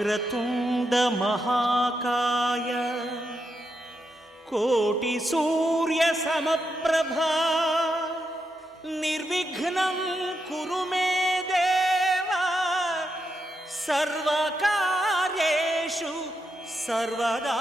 వక్రతుండ మహాకాయ కోటి సూర్య సమప్రభా నిర్విఘ్నం కురు మే దేవా సర్వకార్యేషు సర్వదా.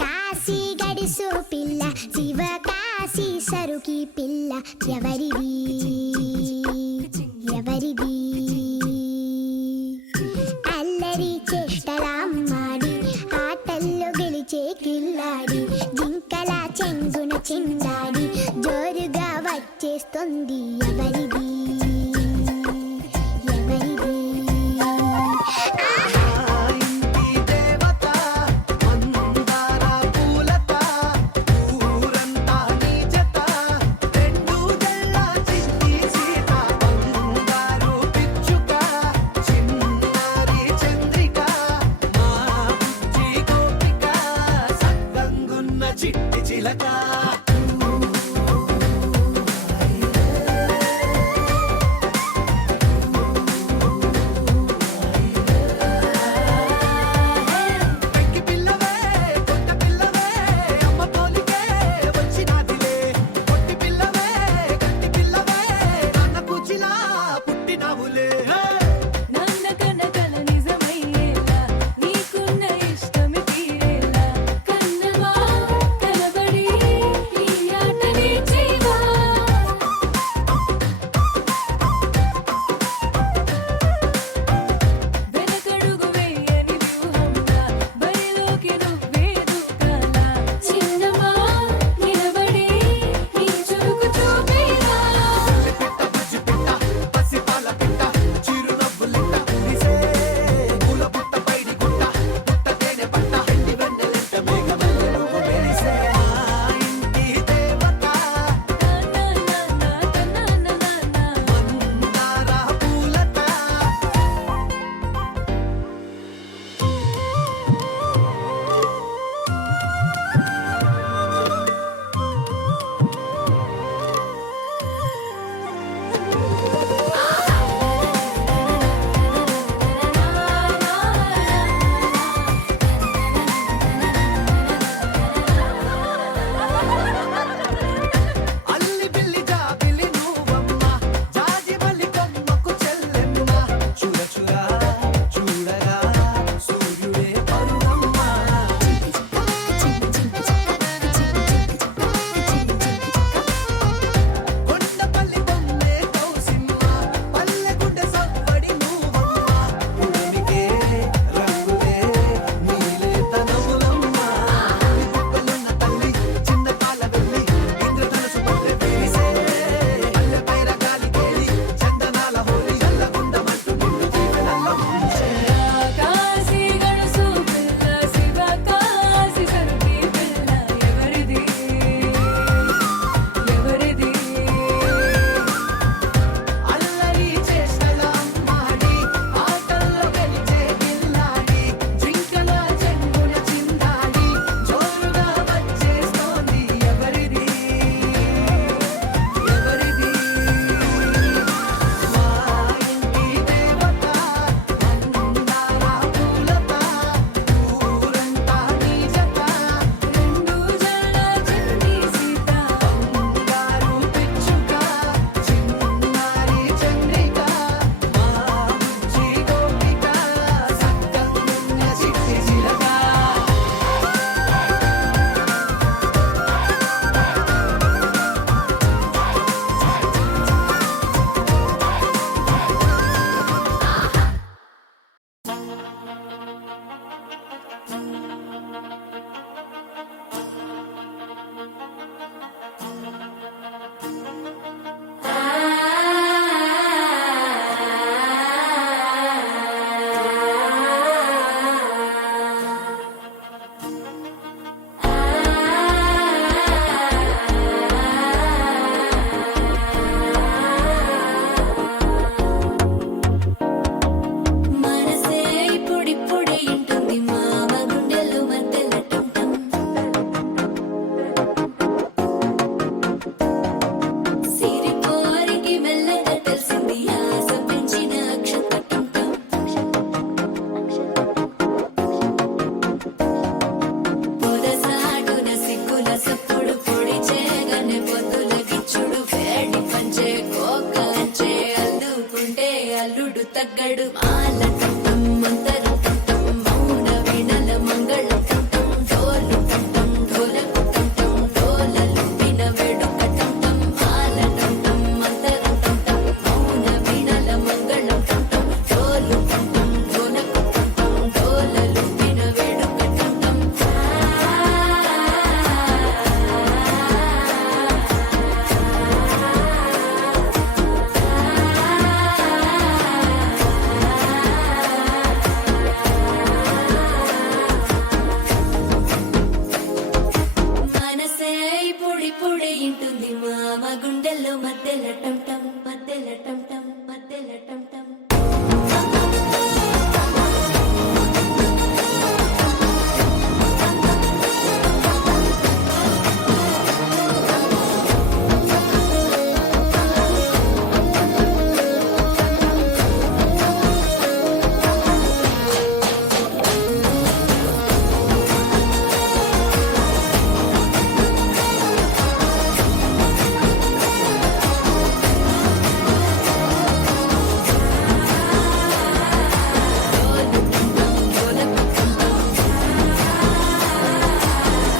కాశీ గడిసు పిల్ల శివకాశీ సరుకి పిల్ల ఎవరిది ఎవరిది అల్లరి చేష్టలామ్మాడి ఆటల్లో గెలిచే కిల్లాడి జింకల చెంగున చిందాడి జోరుగా వచ్చేస్తుంది ఎవరిది ఎవరిది తగ్గడు మాల టంటం మంతరం టంటం మౌన వీణల మంగళం టంటం డోలు టంటం ఢోలకు టంటం డోలలు విన వేడుక టంటం మాల టంటం మంతరం టంటం మౌన వీణల మంగళం టంటం డోలు టంటం ఢోలకు టంటం డోలలు విన వేడుక టంటం మనసే పొడి పొడి ఇంటుంది మామ గుండెల్లో మధ్యల టంటం మధ్యల టంటం మధ్యల టంటం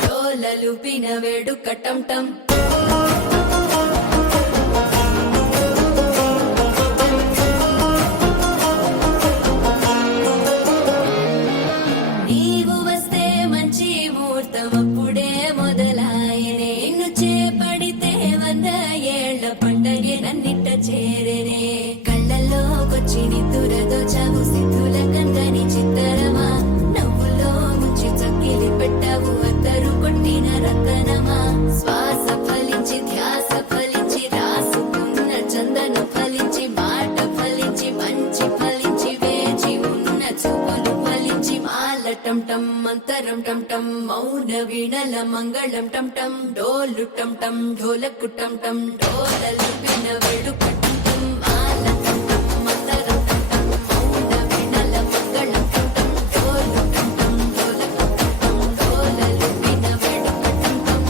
డోలలు పిన వేడుక టంటం నీవు వస్తే మంచి ముహూర్తం అప్పుడే మొదలాయనే నిన్ను చేపడితే 100 ఏళ్ల పండగే నన్నిట్ట చేరేనే కళ్ళల్లోకొచ్చి నిద్దురదోచావు సిద్ధుల కందని చిత్తరమా నవ్వులో ముంచి చక్కిలి పెట్టావు అద్దరు కొట్టిన రతనమా శ్వాస ఫలించి ధ్యాస ఫలించి రాసుకున్న చందను ఫలించి మాట ఫలించి మంచి ఫలించి వేచి ఉన్న చూపులు ఫలించి మాల టంటం మంతరం టంటం మౌన వీణల మంగళం టంటం డోలు టంటం ఢోలకు టంటం డోలలు విన వేడుక టంటం మాల టంటం మంతరం టంటం మౌన వీణల మంగళం టంటం డోలు టంటం ఢోలకు టంటం డోలలు విన వేడుక టంటం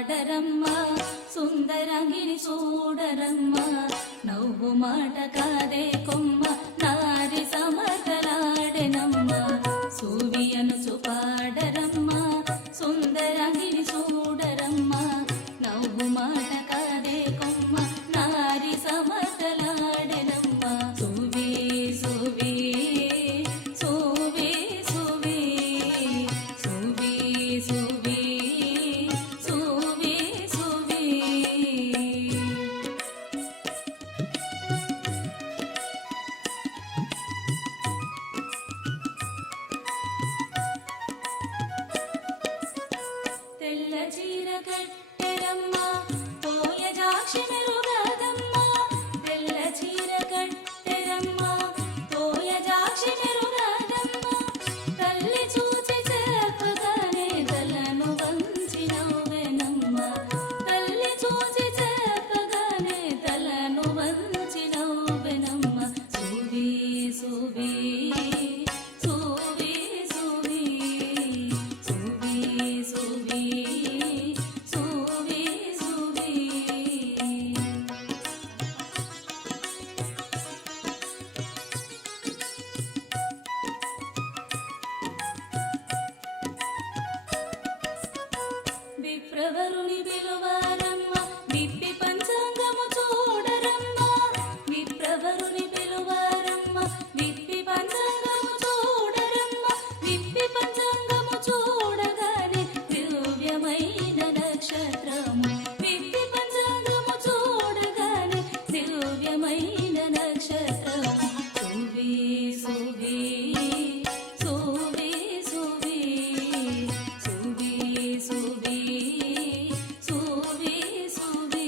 పాడరమ్మా సుందరంగిని చూడరమ్మా నవ్వు మాట కాదే కొమ్మ నారి సమతలాడెనమ్మా సూవియను పాడరమ్మా సుందరంగిని చూడరమ్మా నవ్వు మాట కాదే కొమ్మ నారి సమతలాడెనమ్మా సూవి సూవి సూవి సూవి సూవి సూవి సూవి సూవి తెల్ల చీర కట్టెరమ్మా పోయ జాక్షి మెరుగదమ్మా తెల్ల చీర కట్టెరమ్మా పోయ జాక్షి మెరుగదమ్మా తల్లి చూచి చెప్పగానే తలను వంచి నవ్వెనమ్మా తల్లి చూచి చెప్పగానే తలను వంచి నవ్వెనమ్మా సూవి సూవి సూవి సూవి సూవి సూవి సూవి సూవి విప్రవరుని పిలువారమ్మ విప్పి పంచాంగము చూడరమ్మ విప్రవరుని పిలువారమ్మ విప్పి పంచాంగము చూడరమ్మ విప్పి పంచాంగము చూడగానే దివ్యమైన నక్షత్రము విప్పి పంచాంగము చూడగానే దివ్యమైన నక్షత్రము సూవి సూవి సూవి సూవి సూవి సూవి సూవి సూవి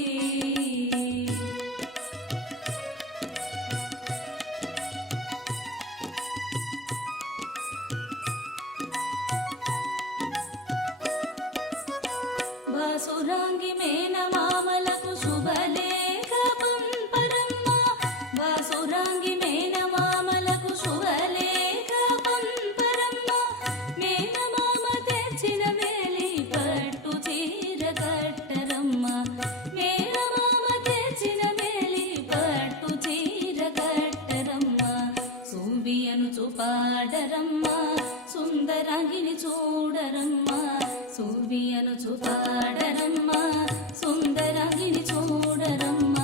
వాసురాంగి మేనమామలకు శుభలేఖ పంపరమ్మ వాసురాంగి మేనమామలకు శుభలేఖ పంపరమ్మ మేనమామ తెచ్చిన వేలి పట్టు చీర కట్టరమ్మ మేనమామ తెచ్చిన వేలి పట్టు చీర కట్టరమ్మ సూవియను పాడరమ్మ సుందరంగిని చూడరమ్మ సూవియను పాడరమ్మ సుందరంగిని చూడరమ్మ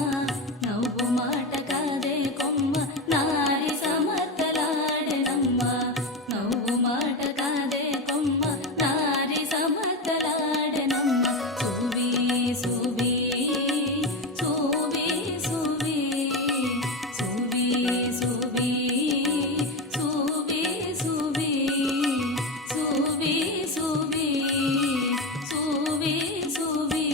నవ్వు మాట కాదే కొమ్మ నారి సమతలాడెనమ్మ నవ్వు మాట కాదే కొమ్మ నారి సమతలాడెనమ్మ సూవి సూవి సూవి సూవి సూవి సూవి సూవి సూవి సూవి సూవి సూవి సూవి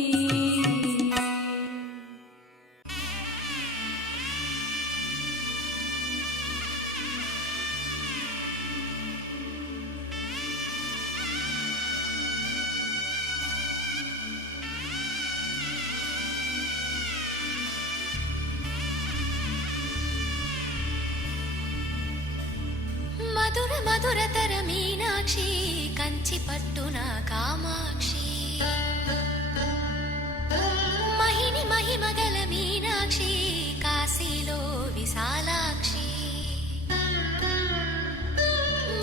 మధుర మధురతర మీనాక్షి కంచి పట్టున కామాక్షి మహిని మహిమగల మీనాక్షి కాశీలో విశాలాక్షి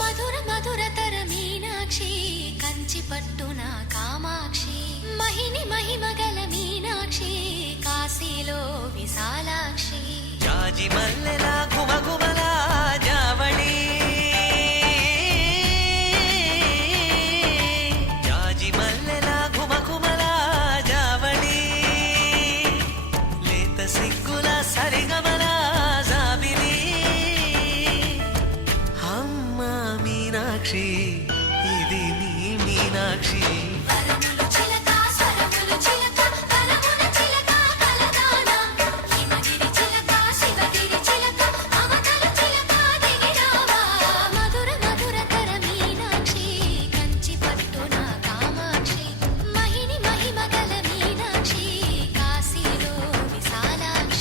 మధుర మధురతర మీనాక్షి కంచి పట్టున కామాక్షి మహిని మహిమగల మీనాక్షి కాశీలో విశాలాక్షి జాజి మల్లెల గుమగుమల జావళి జాజి మల్లెల గుమగుమల జావళి లేత సిగ్గుల సరిగమల జాబిలి అమ్మ మీనాక్షి ఇది నీ మీనాక్షి వరములు చిలక స్వరములు చిలక కలమున చిలక కలదాన హిమగిరి చిలక శివగిరి చిలక అవతల చిలక దిగిరావా మధుర మధురతర మీనాక్షి కంచి పట్టున కామాక్షి మహిని మహిమగల మీనాక్షి కాశీలో విశాలాక్షి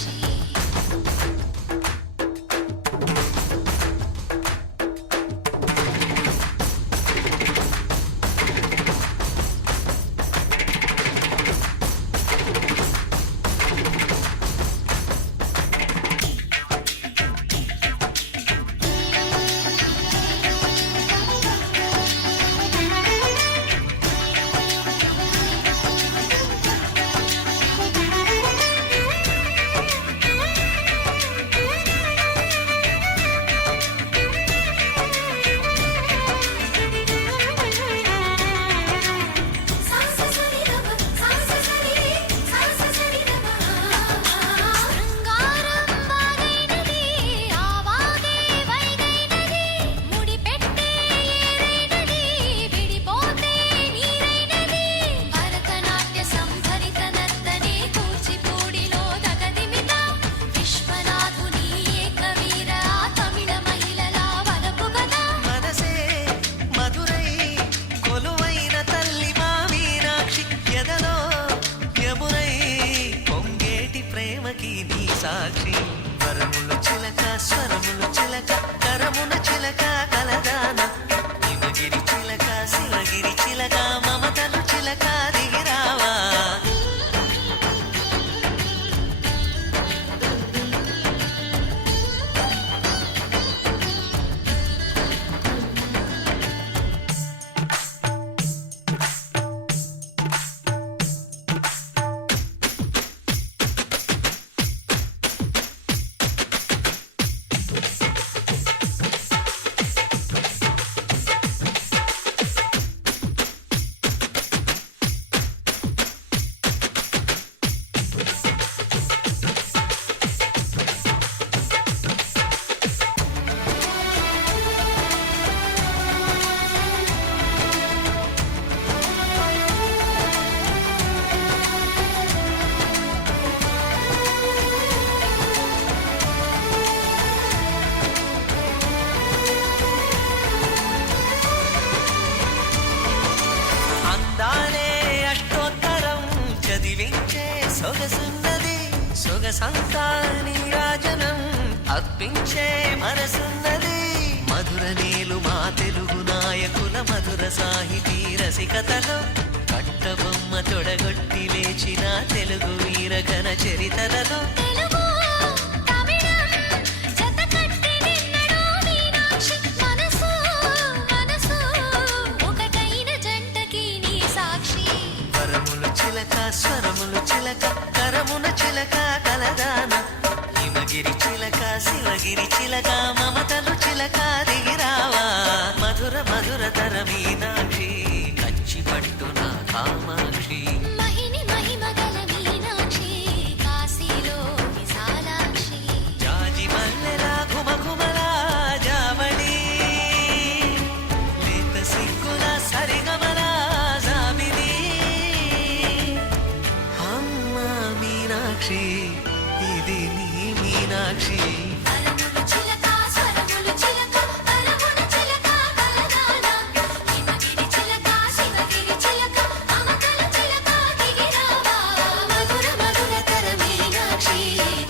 జంటకి నీ సాక్షి వరములు చిలక స్వరములు చిలక కరమున చిలక కలదాన హిమగిరి చిలక శివగిరి చిలక మమతలు చిలక దిగిరావా సొగసున్నది సొగసంతా నీరాజనం అర్పించే మనసున్నది మధుర నీలు మా తెలుగు నాయకుల మధుర సాహితీ రసికతలో కట్టబొమ్మ తొడగొట్టి లేచిన తెలుగు వీర ఘన చరితలలో తెలుగు తమిళం జతకట్టి నిన్నడు మీనాక్షి మనసు మనసు ఒకటైన జంటకి నీ సాక్షి వరములు చిలక స్వరములు చిలక కరమున చిలక కలదాన హిమగిరి చిలక శివగిరి చిలక మమతలు చిలక దిగిరావా మధుర మధుర తర మీనాక్షి కంచి పట్టున కామాక్షి మహిని మహిమగల మీనాక్షి కాశీలో విశాలాక్షి జాజి మల్లెలా ఘుమఘుమలా జావళి లేత సిగ్గుల సరిగమలా జాబిలి అమ్మ మీనాక్షి ఇది నీ మీనాక్షి వరములు చిలక స్వరములు చిలక కరమున చిలక కలదాన హిమగిరి చిలక శివగిరి చిలక మమతలు చిలక దిగిరావా మధుర మధుర తర మీనాక్షి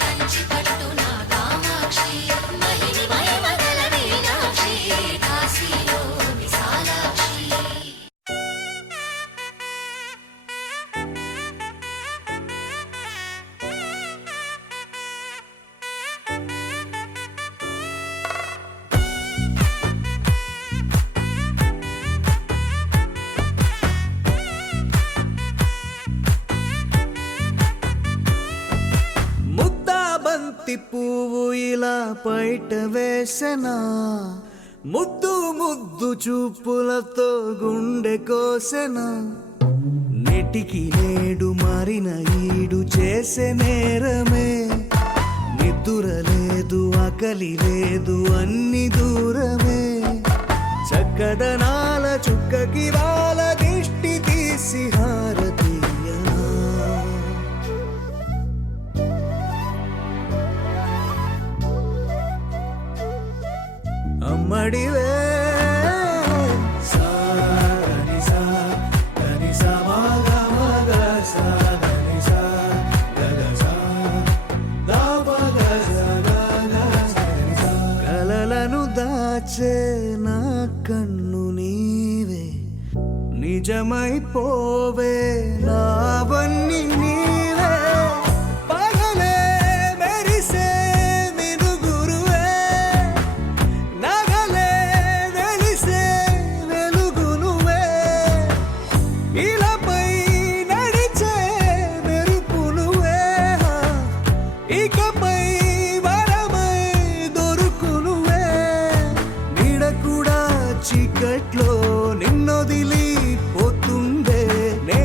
కంచి పట్టున కామాక్షి మహిని మహిమగల మీనాక్షి కాశీలో విశాలాక్షి ముద్దా బంతి పువ్వు ఇలా బయట వేసెనా ముద్దు ముద్దు చూపులతో గుండె కోసెనా నెటికి నేడు మారిన ఈడు చేసే నేరమే నిద్ర లేదు ఆకలి లేదు అన్ని దూరమే చక్కదనాల చుక్కకి వాళ్ళ దిష్టి తీసి హారతీయనా అమ్మడివే కలలను దాచే నా కన్ను నీవే నిజమైపోవే నావన్నీ నీవే పగలే మెరిసే మినుగురువే నగలే వెలిసే వెలుగు నువ్వే ఇలాపై నడిచే మెరుపు నువ్వే ఇకపై వరమై దొరుకు నువ్వే నీడ కూడా చీకట్లో నిన్నొదిలి పోతుందే నే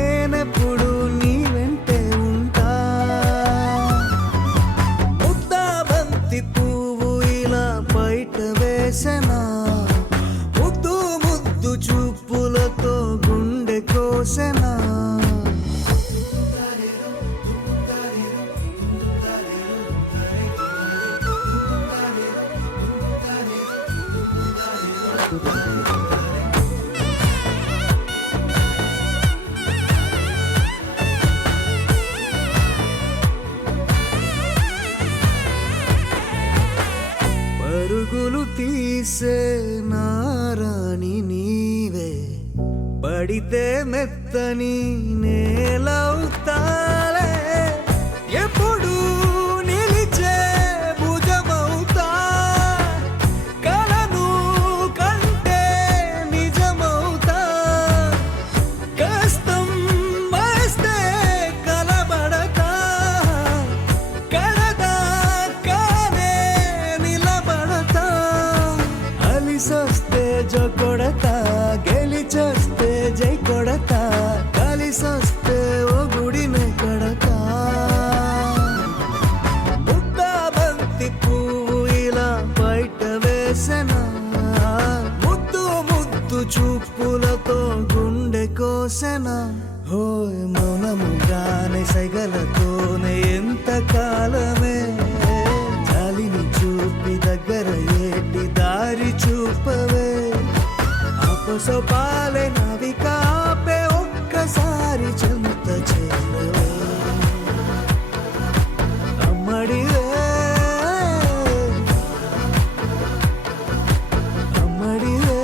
మురిసే నారాణి నీవే పడితే మెత్తని నేలవుతాలే ఎప్పుడు నిలిచే భుజమవుతా కలను కంటే నిజమవుతా కష్టం వస్తే కలబడతా కడదాకానే నిలబడతా అలిసొస్తే జో కొడతా గెలిచొస్తే జై కొడతా కలిసొస్తే ఓ గుడినే కడతా ముద్దా బంతి పువ్వు ఇలా బయట వేసెనా ముద్దు ముద్దు చూపులతో గుండె కోసెనా హోయ్ మౌనముగానే సైగలతోనే ఎంత కాలమే జాలిని చూపి దగ్గర ఏటి దారి చూపవే అపసోపాలే నవికాపే ఒక్కసారి చెంత చేరవే అమ్మడివే అమ్మడివే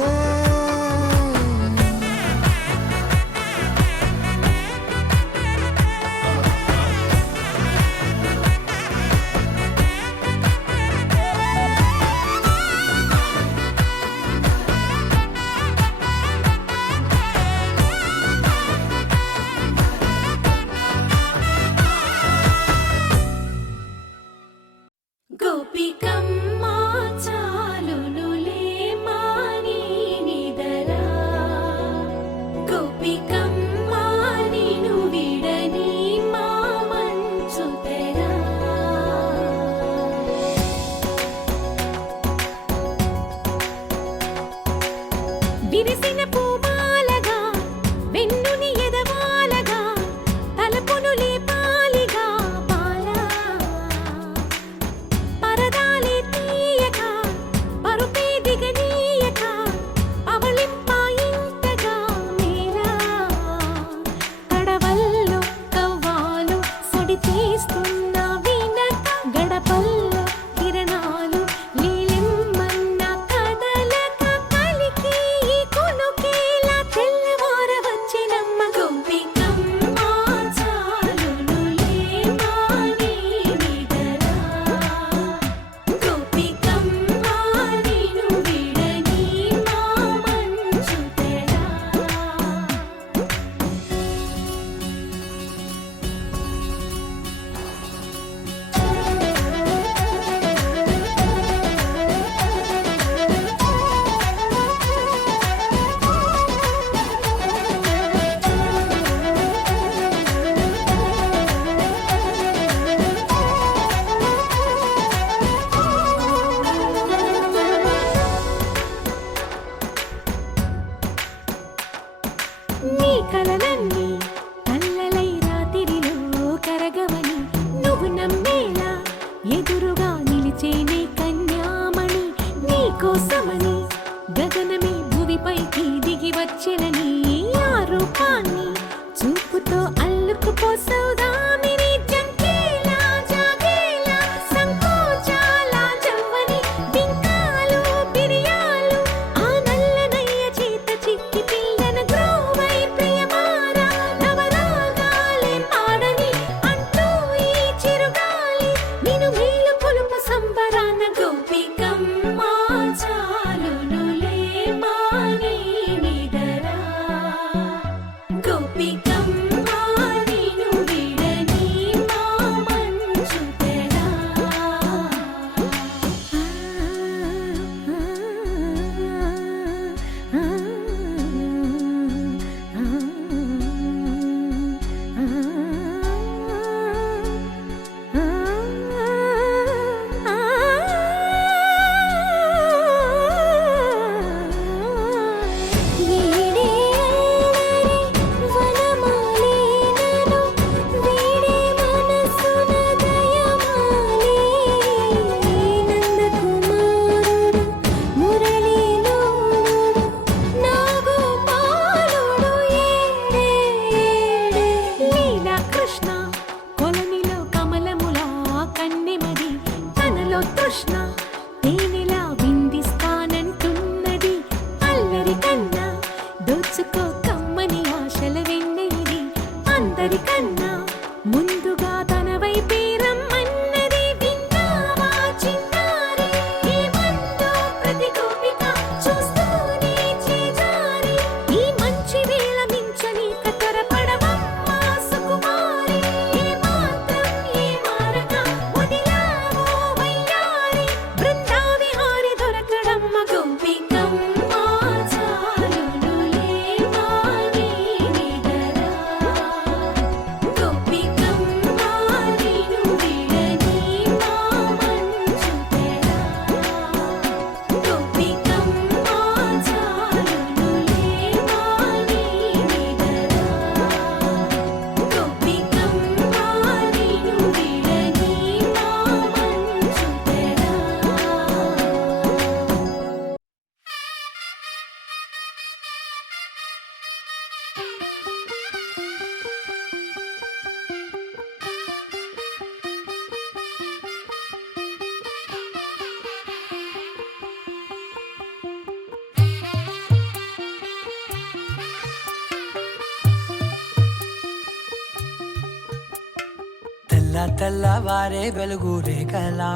తెల్ల తెల్లవారే వెలుగు రేఖలా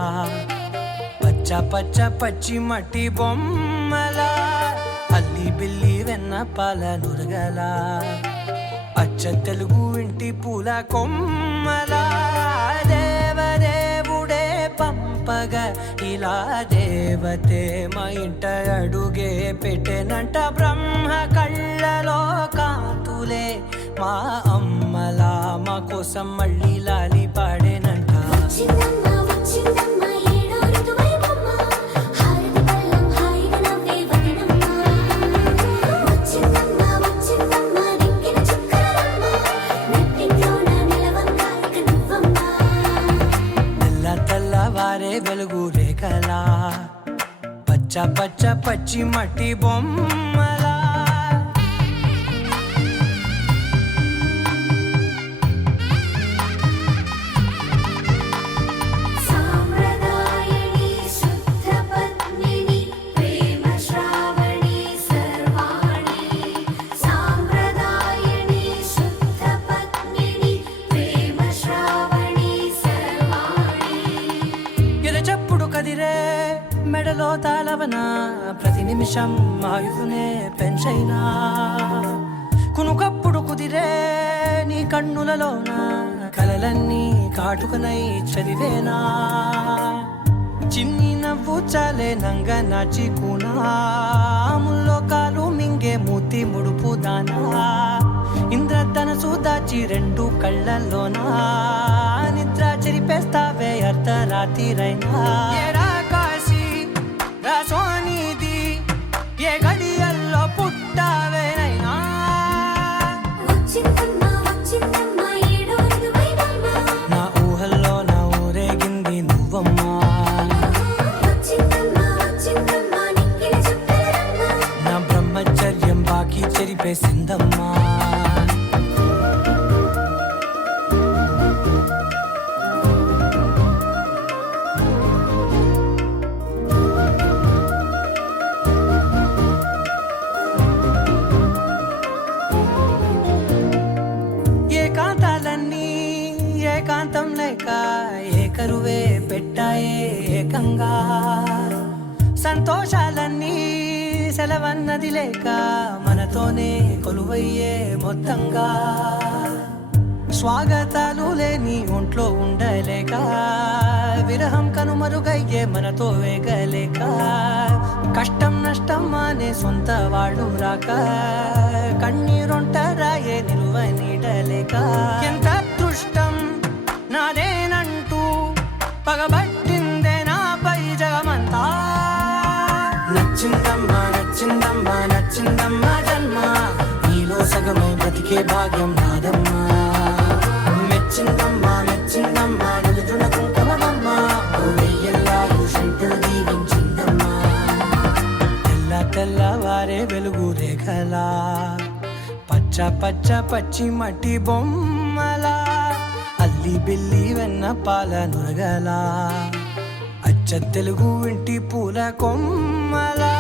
పచ్చ పచ్చ పచ్చి మట్టి బొమ్మలా అల్లి బిల్లి వెన్న పాల నురగలా అచ్చ తెలుగు ఇంటి పూల కొమ్మలా దేవదేవుడే పంపగా ఇలా దేవతే మా ఇంట అడుగే పెట్టెనంట బ్రహ్మ కళ్ళలో కాంతులే మా అమ్మలా మా కోసం మళ్ళీ లాలి పాడేనంట వచ్చిందమ్మ వచ్చిందమ్మ ఏడో ఋతువైవమ్మ హారతి పళ్ళం హాయిగా నవ్వే వదనమ్మ వచ్చిందమ్మ వచ్చిందమ్మ దిక్కిన చుక్కలమ్మ నెట్టింట్లోన నిలవంగా ఇక నువ్వమ్మ తెల్ల తెల్లవారే వెలుగు రేఖలా పచ్చ పచ్చ పచ్చి మట్టి బొమ్మలా సాంప్రదాయని శుద్ధ పద్మిని ప్రేమ శ్రావణి సర్వాణి సాంప్రదాయని శుద్ధ పద్మిని ప్రేమ శ్రావణి సర్వాణి ఎరచప్పుడు కదిరే మెడలో తాళవన ప్రతి నిమిషం ఆయుధునే పెంచైనా కునుకప్పుడు కుదిరే నీ కన్నులలోన కలలన్నీ కాటుకనై చదివేనా చిన్ని నవ్వు చాలే నంగ నాచి కూనాముల్లో కాలు మింగే మూతి ముడుపు దానా ఇంద్రధనసు దాచి రెండు కళ్ళల్లోనా నిద్ర చెరిపేస్తావే అర్ధరాత్రిరైనా ఏరా కాశీ రాసోనిది ఏ గడియల్లో పుట్టావేనైనా వచ్చిందమ్మ వచ్చిందమ్మ ఏడో ఋతువైవమ్మ నా ఊహల్లో నా ఊరేగింది నువ్వమ్మా వచ్చిందమ్మ వచ్చిందమ్మ నిక్కిన చుక్కలమ్మ నా బ్రహ్మచర్యం బాకీ చెరిపేసిందమ్మా ఏకాంతాలన్నీ ఏకాంతం లేక ఏకరువే పెట్టాయే ఏకంగా సంతోషాలన్నీ సెలవన్నది లేక మనతోనే కొలువయ్యే మొత్తంగా స్వాగతాలు లేని ఒంట్లో ఉండలేక విరహం కనుమరుగయ్యే మనతో వేగలేక కష్టం నష్టం అనే సొంత వాళ్ళు రాక కన్నీరొంటరాయే నిలువ నీడలేక ఎంత అదృష్టం నాదేనంటూ పగబట్టిందే నాపై జగమంతా నచ్చిందమ్మా నచ్చిందమ్మా నచ్చిందమ్మా జన్మ నీలో సగమై బ్రతికే భాగ్యం నాదమ్మా మెచ్చిందమ్మా మెచ్చిందమ్మా నిలుచున కుంకుమమ్మా వెయ్యల్లాగు శంకులు దీవించిందమ్మా తెల్ల తెల్లవారే వెలుగు రేఖలా పచ్చ పచ్చ పచ్చి మట్టి బొమ్మలా అల్లి బిల్లి వెన్న పాల నురగలా అచ్చ తెలుగు ఇంటి పూల కొమ్మలా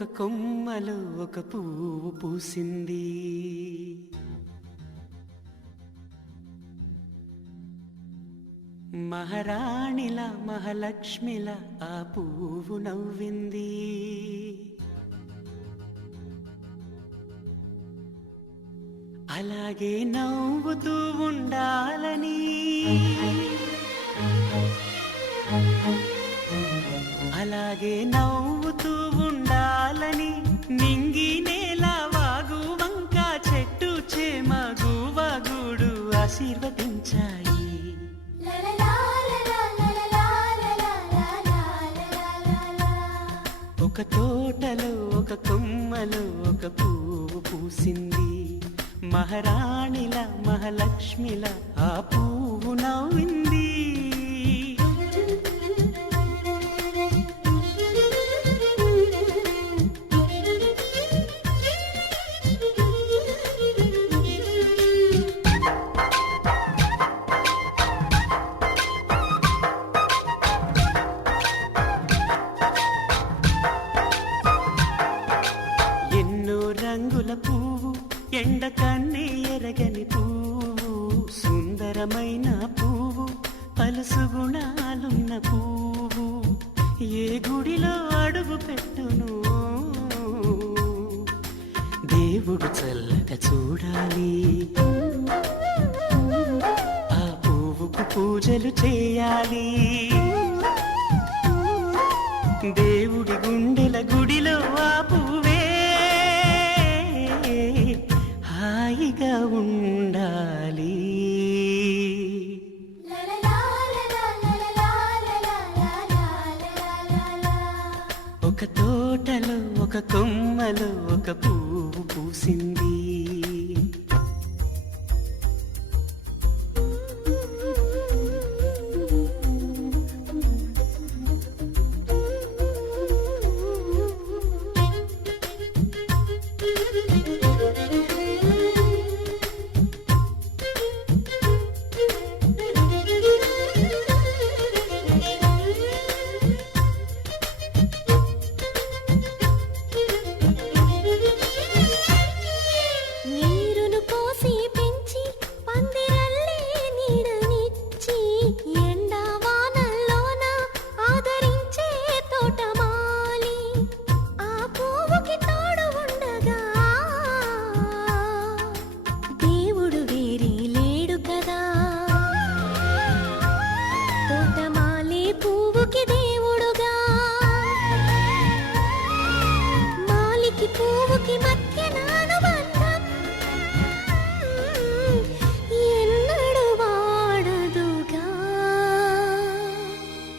ఒక కొమ్మలో ఒక పువ్వు పూసింది. మహారాణిలా మహాలక్ష్మిలా ఆ పువ్వు నవ్వింది. అలాగే నవ్వుతూ ఉండాలని, అలాగే నవ్వుతూ ఉండాలని నింగి నేల వాగు వంక చెట్టు చేమ గువగూడు ఆశీర్వదించాయి. ఒక తోటలో ఒక కొమ్మలో ఒక పువ్వు పూసింది. మహారాణిల మహాలక్ష్మిల ఆ పువ్వు నవ్వింది. రంగుల పువ్వు, ఎండ కన్నే ఎరగని పువ్వు, సుందరమైన పువ్వు, పలుసు గుణాలున్న పువ్వు, ఏ గుడిలో అడుగు పెట్టును దేవుడు చల్లగా చూడాలి. ఆ పువ్వుకు పూజలు చేయాలి. దేవుడి గుండెల గుడిలో ఆ పువ్వే హాయిగా ఉండాలి. ఒక తోటలో ఒక కొమ్మలో ఒక పువ్వు పూసింది.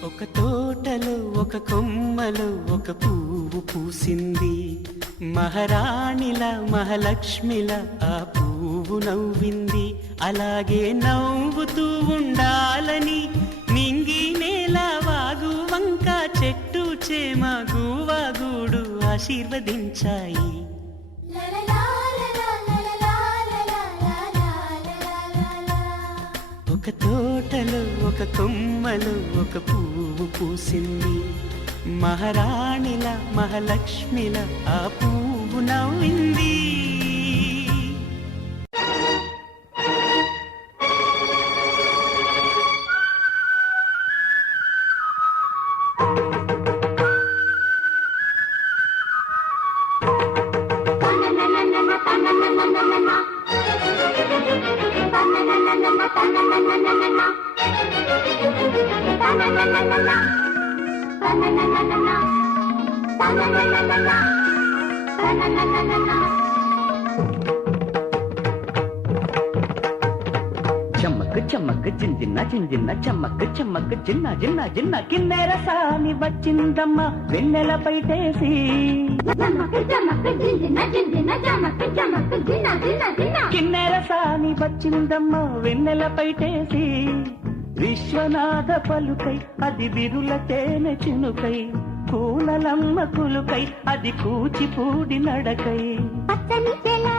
ఒక తోటలో ఒక కొమ్మలో ఒక పువ్వు పూసింది. మహారాణిల మహాలక్ష్మిల ఆ పువ్వు నవ్వింది. అలాగే నవ్వుతూ ఉండాలని నింగి నేల వాగు వంక చెట్టు చేమ గువగూడు ఆశీర్వదించాయి. ఒక తోటలో ఒక కొమ్మలో ఒక పువ్వు పూసింది. మహారాణిల మహాలక్ష్మిల ఆ పువ్వు నవ్వింది. చమ్మక్ చమ్మక్ జింజిన్న జింజిన్న చమ్మక్ చమ్మక్ జిన్న జిన్న జిన్న కిన్నెర సాని వచ్చిందమ్మ వెన్నెల పైటేసి. కిన్నెర సాని వచ్చిందమ్మ వెన్నెల పైటేసి. విశ్వనాథ పలుకై అది విరుల తేనె చినుకై. కూనలమ్మ కులుకై అది కూచిపూడి నడకై. పచ్చని చెలా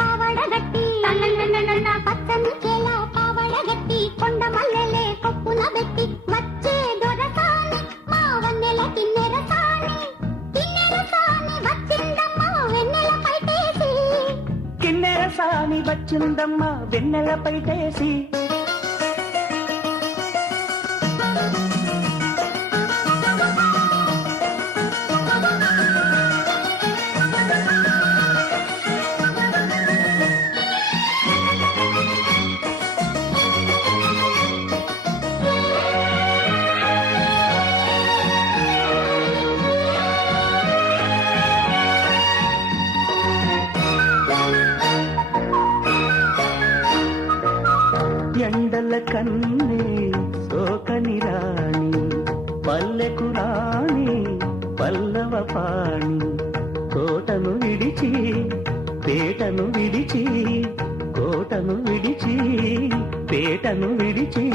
పావడగట్టి, పచ్చని చెలా పావడగట్టి, కొండ మల్లెలే కొప్పున పెట్టి వచ్చే దొరసాని మా వన్నెల కిన్నెర సాని. వచ్చిందమ్మా వెన్నెల పైటేసి. ఎండల కన్నే సోకని రాణి పల్లెకు రాణి పల్లవ పాణి కోటను విడిచి పేటను విడిచి కోటను విడిచి పేటను విడిచి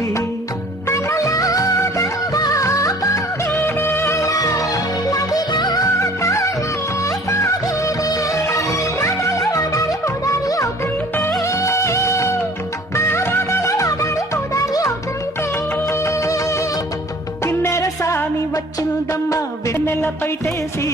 సాని వచ్చిందమ్మా వెన్నెల పైటేసి.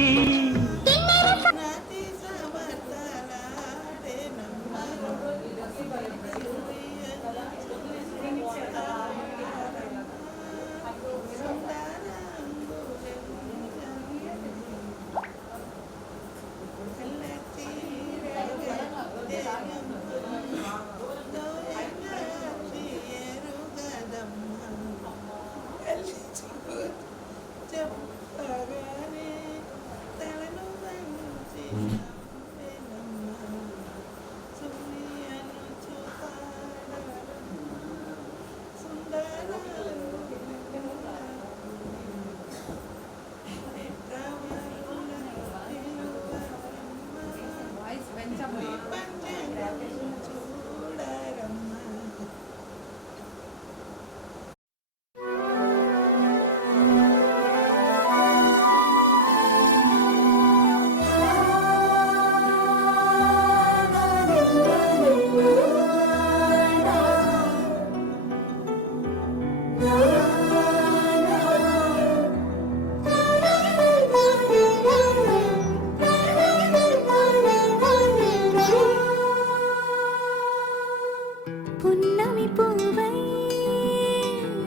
పున్నమి పువ్వై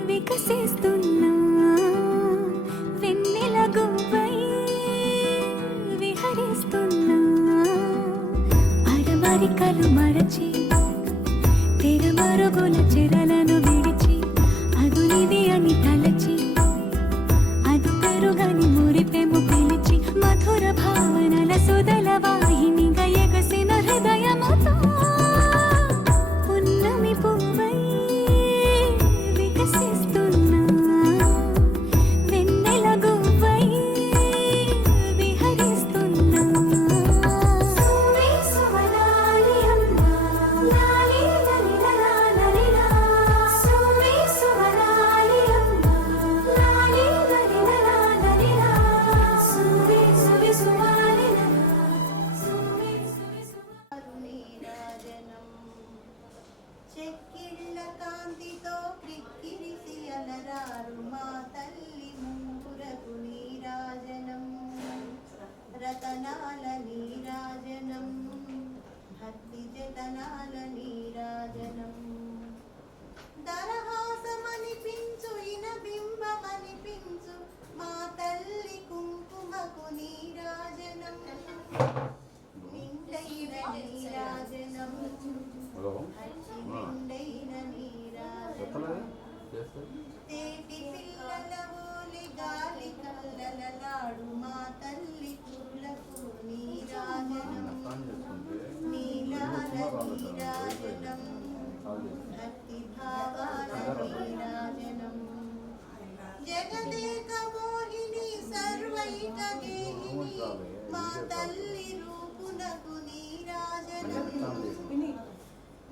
వికసిస్తున్నా వెన్నెల గువ్వై విహరిస్తున్నా అరమరికలు మరచి తెరమరుగుల చెరలను విడిచి అదునిది అని తలచి అదు పెరుగని మురిపెము పిలిచి మధుర భావనల సుదల వాహినిగా ఎగసిన హృదయముతో పున్నమి పువ్వై వికసిస్తున్నా వెన్నెల గువ్వై విహరిస్తున్నా సువి సువనాలి అమ్మా లాలి లలిలా లలిలా సువి సువనాలి అమ్మా లాలి లలిలా లలిలా సువి సువి సువాలి సువి సువి సువాలి చెక్కిళ్ళ కాంతితో క్రిక్కిరిసి అలరారు మా తల్లి ముంగురకు నీరాజనం రతనాల నీరాజనం భక్తి జతనాల నీరాజనం దరహాసమనిపించు ఇన బింబమనిపించు మా తల్లి కుంకుమకు నీరాజనం నిండైన నీరాజనం నిండైన నీరాజనం తేటి పిల్లల ఓలి గాలి కల్లలలాడు మా తల్లి కుర్లకు నీరాజనం నీలాల నీరాజనం భక్తి భావాల నీరాజనం జగదేక మోహిని సర్వైక గేహిని మా తల్లి రూపునకు నీరాజనం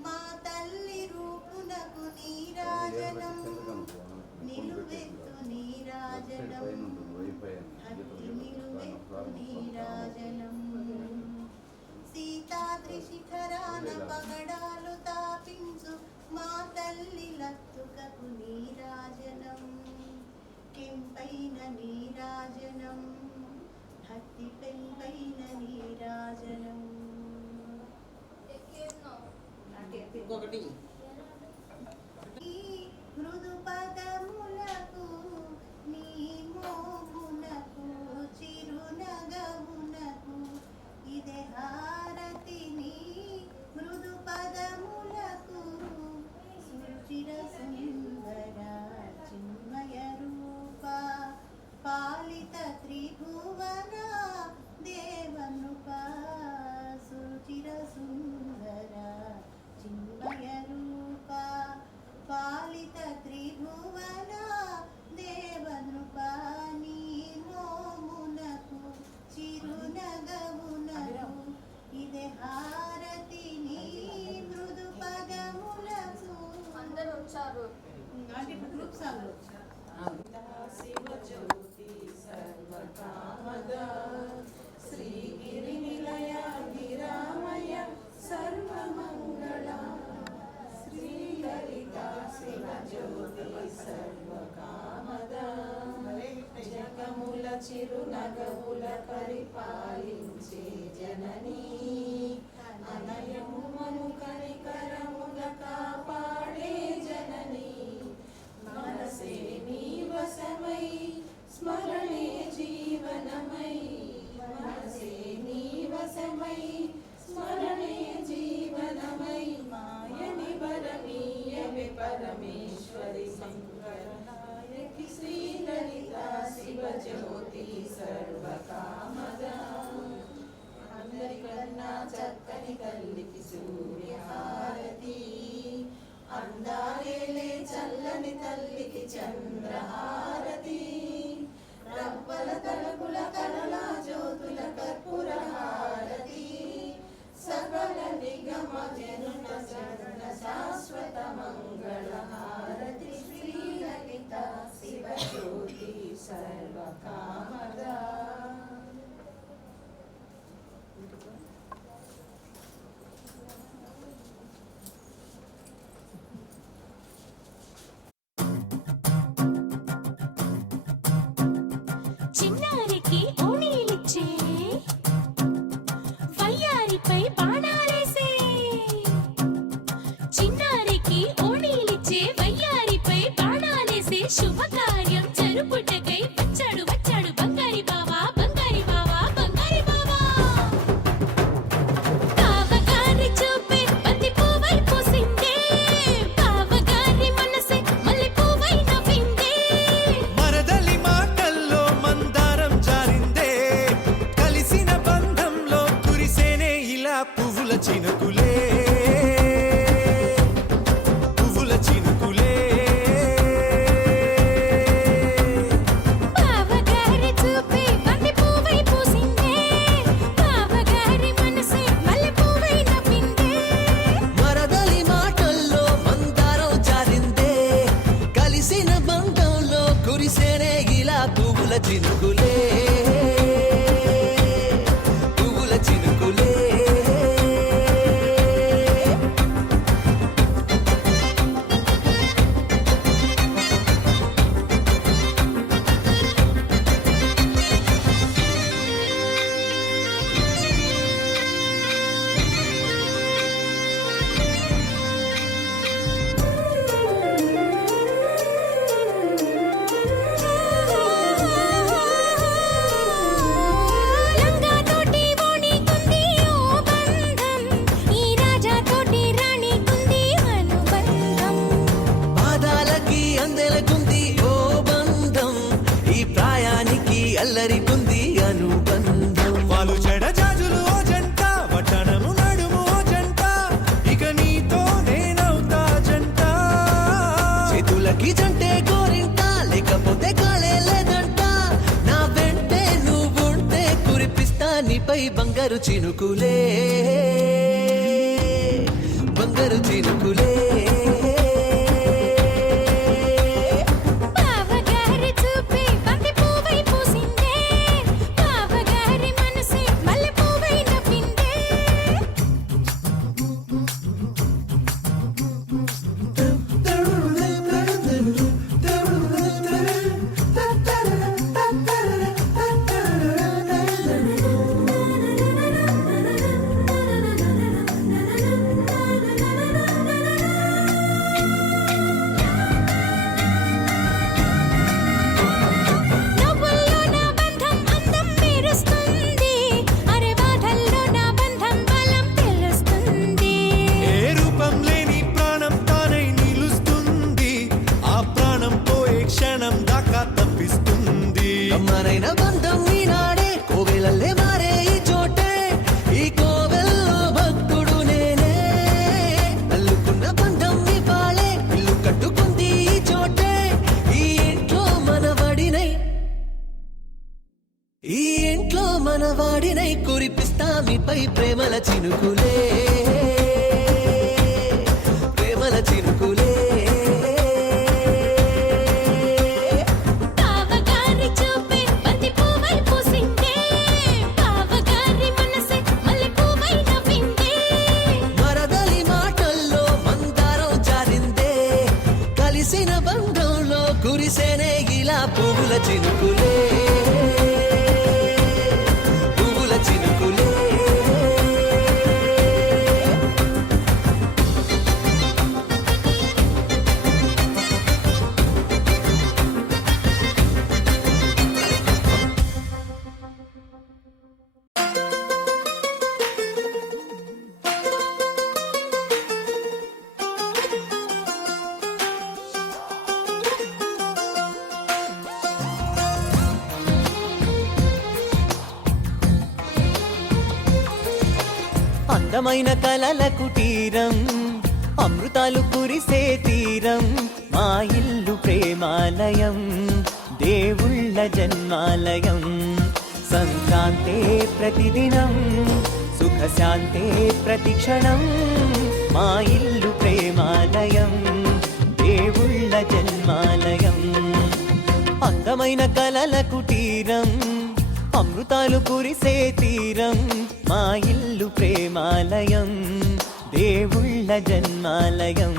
మా తల్లి రూపునకు నీరాజనం నిలువెత్తు నీరాజనం భక్తి నిలువెత్తు నీరాజనం సీతాద్రి శిఖరాన పగడాలు తాపించు మా తల్లి లత్తుకకు నీరాజనం కెంపైన నీరాజనం భక్తి పెంపైన నీరాజనం జ్యోతి ఈ మృదు పదములకు నీ మోమునకు చిరునగమునకు ఇదే హారతి నీ మృదు పదములకు సుచిర సుందర చిన్మయ రూప పాలిత త్రిభువన దేవనృప సుచిర సుందర చిన్మయ రూప పాలిత త్రిభువన దేవనృప నీ మోమునకు చిరునగమునకు ఇదే హారతి నీ మృదు పదములకు అందరూ వచ్చారు. అంటే ఇప్పుడు గ్రూప్ సాంగ్ శివ జ్యోతి సర్వకామద శ్రీగిరి నిలయ గిరామయ సర్వమంగళ శ్రీలలిత శివ జ్యోతి సర్వకామద జగముల చిరునగముల పరిపాలించే జననీ అనయముమను కనికరముల కాపాడే జననీ మనసే నీ వశమై స్మరణే జీవనమై మనసే నీ వశమై స్మరణే జీవనమై మాయని వరమీయమే పరమేశ్వరి శంకరనాయకి శ్రీలలిత శివ జ్యోతి సర్వకామద అందరికన్నా చక్కని తల్లికి సూర్యహారతి అందాలేలే చల్లని తల్లికి చంద్రహారతి రవ్వల తలుపుల కళల జ్యోతుల కర్పూర హారతి సకల నిగమ జనుల చరణ శాశ్వత మంగళ హారతి శ్రీలలిత శివ జ్యోతి సర్వకామద చిన్నారికి ఓణీలిచ్చే వయ్యారిపై బాణాలేసే చిన్నారికి ఓణీలిచ్చే వయ్యారిపై బాణాలేసే శుభకార్యం జరుపుటకై వచ్చాడు వచ్చాడు బంగారి బావా బంగారి బావా బంగారి బావా బావగారి చూపే బంతి పువ్వై పూసిందే బావగారి మనసే మల్లె పువ్వై నవ్విందే మరదలి మాటల్లో మందారం జారిందే కలిసిన బంధంలో కురిసేనే ఇలా పువ్వుల చినుకులే పువ్వుల చినుకులే బావగారి చూపే బంతి పువ్వై పూసిందే బావగారి మనసే మల్లె పువ్వై నవ్విందే మరదలి మాటల్లో మందారం జారిందే కలిసిన బంధంలో కురిసేనే ఇలా పువ్వుల చినుకులే పువ్వుల చినుకులే లంగా తోటి ఓణి కుంది ఓ బంధం ఈ రాజా తోటి రాణి కుంది అనుబంధం పాదాలకి అందెలకుంది ఓ బంధం ఈ ప్రాయానికి అల్లరికుంది అనుబంధం వాళ్ళు చెడజాజులు ఓ జంట పట్టణము నడుము ఓ జంట ఇక నీతో నేనవుతా జంట చేతులకి జంటే గోరింట లేకపోతే కాలే లేదంట నా వెంటే నువ్వుంటే కురిపిస్తా నీపై బంగారు చినుకులే బంగారు చినుకులే బావగారి చూపే బంతి పువ్వై పూసిందే బావగారి మనసే మల్లె పువ్వై నవ్విందే కురిపిస్తామిపై ప్రేమల చినుకులే ప్రేమల చినుకులే బావగారి చూపే బంతి పువ్వై పూసిందే బావగారి మనసే మల్లె పువ్వై నవ్విందే మరదలి మాటల్లో మందారం జారిందే కలిసిన బంధంలో కురిసేనే ఇలా పువ్వుల చినుకులే పువ్వుల చినుకులే అందమైన కలల కుటీరం అమృతాలు కురిసే తీరం మా ఇల్లు ప్రేమాలయం దేవుళ్ళ జన్మాలయం సంక్రాంతే ప్రతిదినం సుఖశాంతే ప్రతిక్షణం మా ఇల్లు ప్రేమాలయం దేవుళ్ళ జన్మాలయం అందమైన కలల కుటీరం అమృతాలు కురిసే తీరం మా ఇల్లు ప్రేమాలయం దేవుళ్ళ జన్మాలయం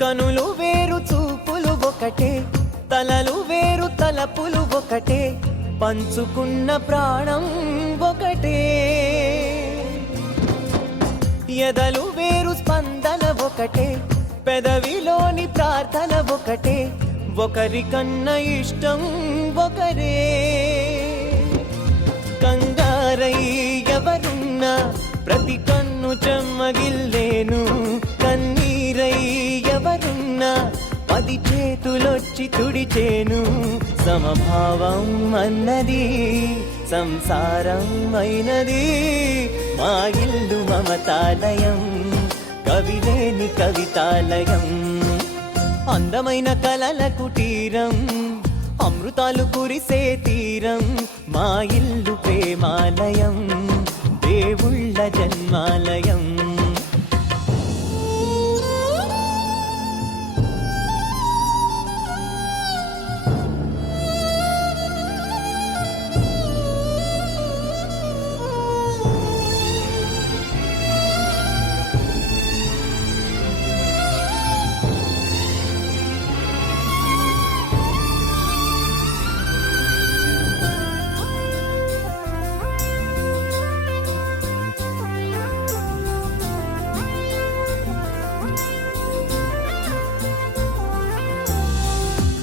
కనులు వేరు చూపులు ఒకటే తలలు వేరు తలపులు ఒకటే పంచుకున్న ప్రాణం ఒకటే ఎదలు వేరు స్పందన ఒకటే పెదవిలోని ప్రార్థన ఒకటే ఒకరికన్నా ఇష్టం ఒకరే కంగారై ఎవరున్నా ప్రతి కన్ను చెమ్మగిల్లేను కన్నీరై ఎవరున్నా 10 చేతులొచ్చి తుడిచేను సమభావం అన్నది సంసారం అయినది మా ఇల్లు మమతాలయం కవిలేని కవితాలయం అందమైన కలల కుటీరం అమృతాలు కురిసే తీరం మా ఇల్లు ప్రేమాలయం దేవుళ్ళ జన్మాలయం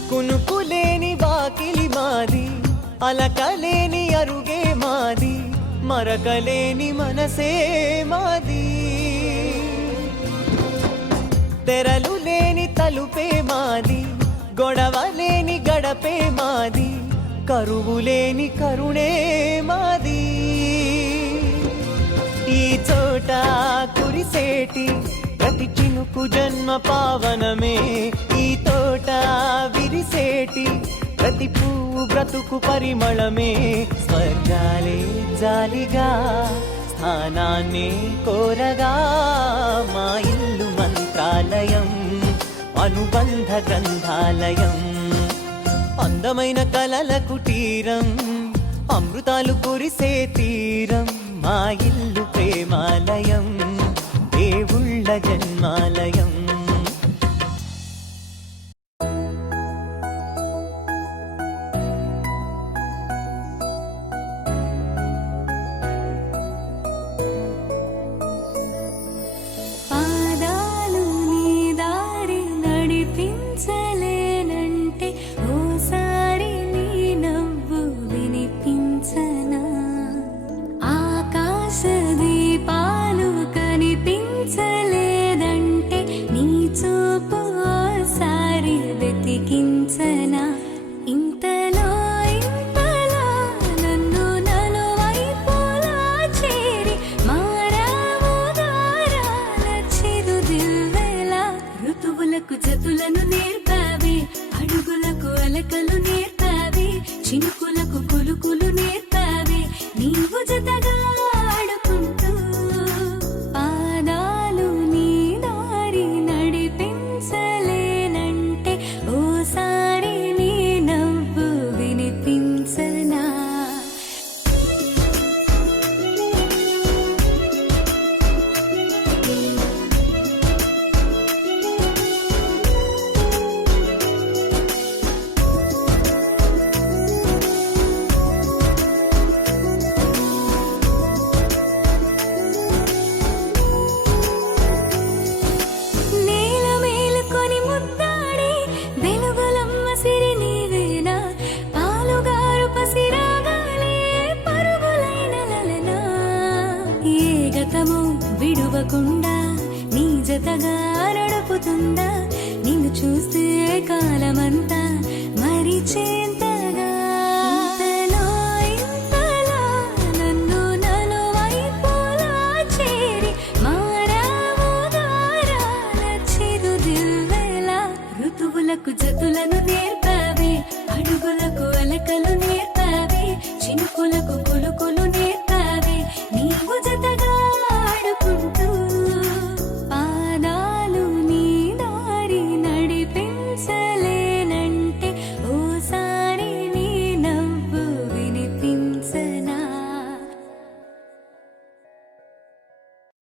కునుకులేని వాకిలి మాది అలకలేని అరుగే మాది మరకలేని మనసే మాది తెరలు లేని తలుపే మాది గొడవలేని గడపే మాది కరువులేని కరుణే మాది ఈ చోట కురిసేటి ప్రతి చినుకు జన్మ పావనమే ఈ తోట విరిసేటి ప్రతి పువ్వు బ్రతుకు పరిమళమే స్వర్గాలే జాలిగా స్థానాన్ని కోరగా మా ఇల్లు మంత్రాలయం అనుబంధ గ్రంథాలయం అందమైన కలల కుటీరం అమృతాలు కురిసే తీరం మా ఇల్లు ప్రేమాలయం దేవుళ్ళ జన్మాలయం పాద పద్ధతులను నేర్పావే అడుగులకు అలకలు నేర్పావే చినుకులకు కులుకులు నేర్పావే నీవు జతగా ఆడుకుంటూ పాదాలు నీ దారి నడిపించలేనంటే ఓసారి నీ నవ్వు వినిపించనా నేల మేలుకొని ముద్దాడి వెలుగులమ్మ సిరి నీవేనా పాలుగారు పసిరాగాలే పరుగులైన లలనా ఏ గతము విడువకుండా నీ జతగా నడుపుతుందా నిన్ను చూస్తే కాలమంతా మరిచేంత